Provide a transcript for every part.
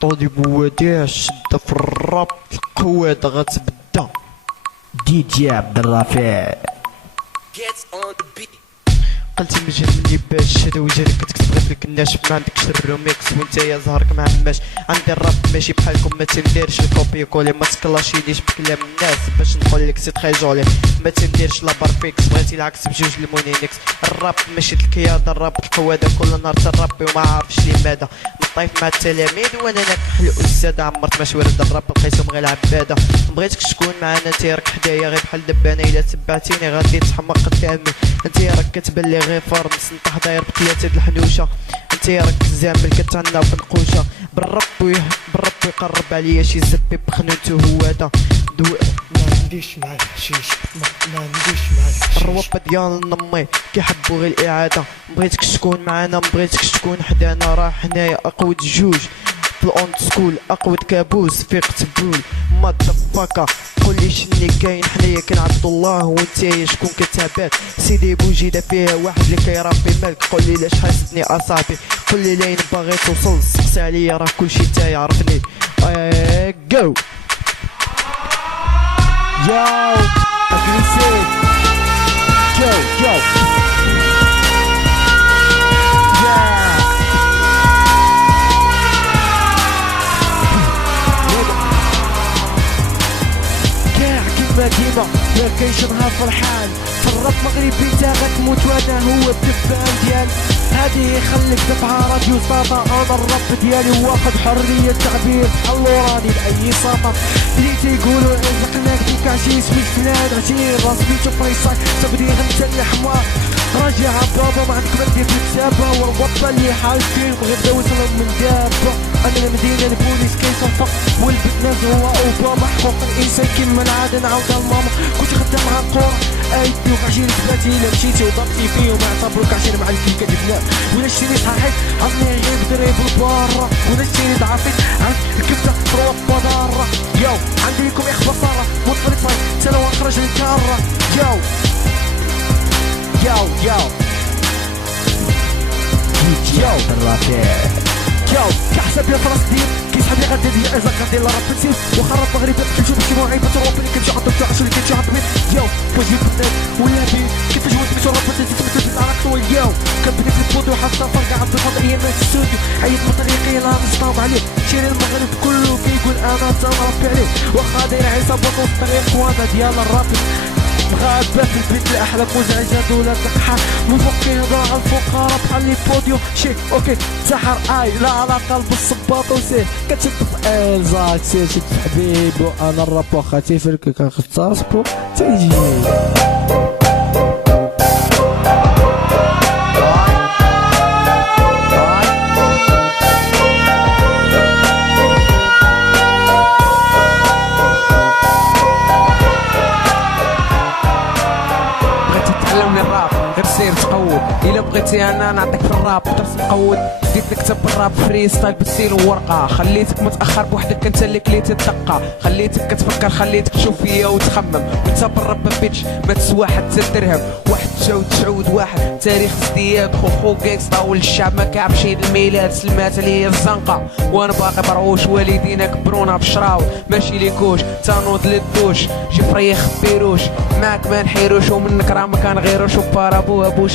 طودي بوادع الشدة في الراب القوادة غتبدا. دي جي عبد الرافع قلتي مجني باش هذا وجهك كتكتب غير فيك الناش ما عندكش الروميكس وانت يا زهرك ما عماش. عندي الراب ماشي بحالكم ما تنديرش الكوبي كولي ما تكلاشينيش بكلام الناس باش نقول لك سي تري جولي ما تنديرش لا بارفيكس بغيتي العكس بجوج المونينكس. الراب ماشي الكياده الراب القواده كل نهار تربي وما عارفش لماذا نطيف مع التلاميذ وانا ناكح الاستاذ عمرت ماشي ورد الراب لقيتهم غير العباده. مبغيتكش تكون معانا انت راك حدايا غير بحال دبانه الا تبعتيني غادي تحمق قدامي. انت راك كتبان لي غير فرنس نطيح داير بثلاثه د الحنوشه. انت راك زامل كتعنى بنقوشه بالرب يقرب عليا شي زبي بخنوته هو هذا ما عنديش مع الحشيش ما عنديش مع الحشيش. الروابط ديال نمي كيحبوا غير الاعاده. مبغيتكش تكون معانا مبغيتكش تكون حدانا راه حنايا اقود جوج في الاوند سكول اقود كابوس فيق تبول مادا فاكا. قولي شني كاين حنايا كنعبد الله وانتيا شكون كتابات. سيدي بوجيده فيها واحد اللي كيربي مالك. قولي لاش حاسدني اصاحبي قولي لين باغي توصل سقسي عليا راه كلشي تا يعرفني. جو ياو اجريسيف جو ديما ما كاينش نهار فرحان في الراب مغربي تا غتموت وانا هو الدفان ديال هادي يخليك دفعة راديو ساطا. انا الراب ديالي واخد حرية تعبير بحال راني لاي ساطا اللي تيقولوا رزقناك ديك عشي سميت فلان عشي راس بيتو فريساي تبدي غنت الحمار راجع بابا ما عندك بردي في الكتابة والبطة اللي حال فيه بغيت دوزلهم من دابة. انا المدينة البوليس كيصفق والبناز هو اوباما حقوق الانسان كيما العادة نعاود لماما. كنت خدام مع القرى ايدي وكعشير كباتي الا مشيتي وضربتي فيه وما اعتبروك عشير مع الكيكة دبلان. ولا شتيني صحيت عطني غير بدريبل برا ولا شتيني ضعفيت عند الكبدة تروح بضارة. يو عندي لكم اخبار صارة مطفري صاي تا لو نخرج للكارة. يو الرافع كحسب يا فلسطين كيسحب لي غادي ديال ازاك غادي لا راه بنسيب وخرب مغربي كنشوف شي معيبه تروح اللي كنمشي عطوك تاع شو اللي كنمشي عطبي. ياو واجي بالناس ولا بي كيفاش ولد بيتو راه بنتي تمثل في العراق طويل. ياو كنبني في البودو حتى فرقع عبد الفضائيه مات السودو عيط من طريقي لا نصطاب عليه. شيري المغرب كله كيقول انا تنربي عليه واخا داير عصابات وسط الطريق وانا ديال الراب مغابة في البيت الأحلام مزعجة دولة تقحى من فوق كيهضر على الفقراء بحال لي بوديو شي اوكي سحر اي لا علاقة بالصباط وسير كتشد في الزاك سير شد في حبيب وانا الراب واخا تيفرك كنختصاصبو تيجي. سير تقود الا بغيتي انا نعطيك في الراب درس مقود. بديت نكتب بالراب فري ستايل بالسيل وورقه خليتك متاخر بوحدك انت اللي كليتي الدقه خليتك كتفكر خليتك تشوف فيا وتخمم وانت بالراب بيتش ما تسوى حتى الدرهم. واحد تعود واحد تاريخ ازدياد خوخو كيكستا والشعب ما كعبش عيد الميلاد سلمات عليا الزنقه وانا باقي بروش والدينا كبرونا بشراو ماشي ليكوش تنوض للدوش جي فريخ بيروش معاك ما نحيروش ومنك راه ما كان غيروش وبارابو ابوش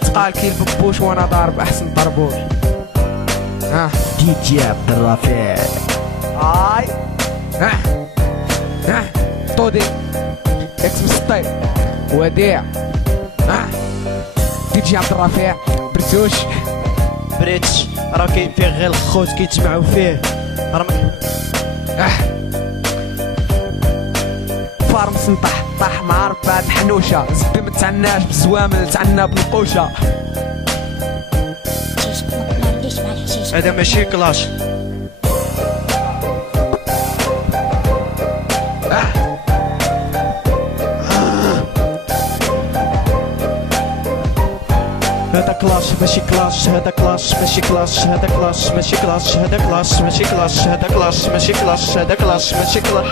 تقال كي الببوش وانا ضارب احسن طربوش. دي جي عبد الرافع طودي اكس مسطي وديع دي جي عبد الرافع بريتش راه كاين فيه غير الخوت كيتجمعوا فيه فارمس نطح طاح مع ربعة الحنوشة زبي متعناش بزوامل تعنى بالقوشة. هذا ماشي كلاش هذا كلاش ماشي كلاش هذا كلاش ماشي كلاش هذا كلاش ماشي كلاش هذا كلاش ماشي كلاش هذا كلاش ماشي كلاش هذا كلاش ماشي كلاش.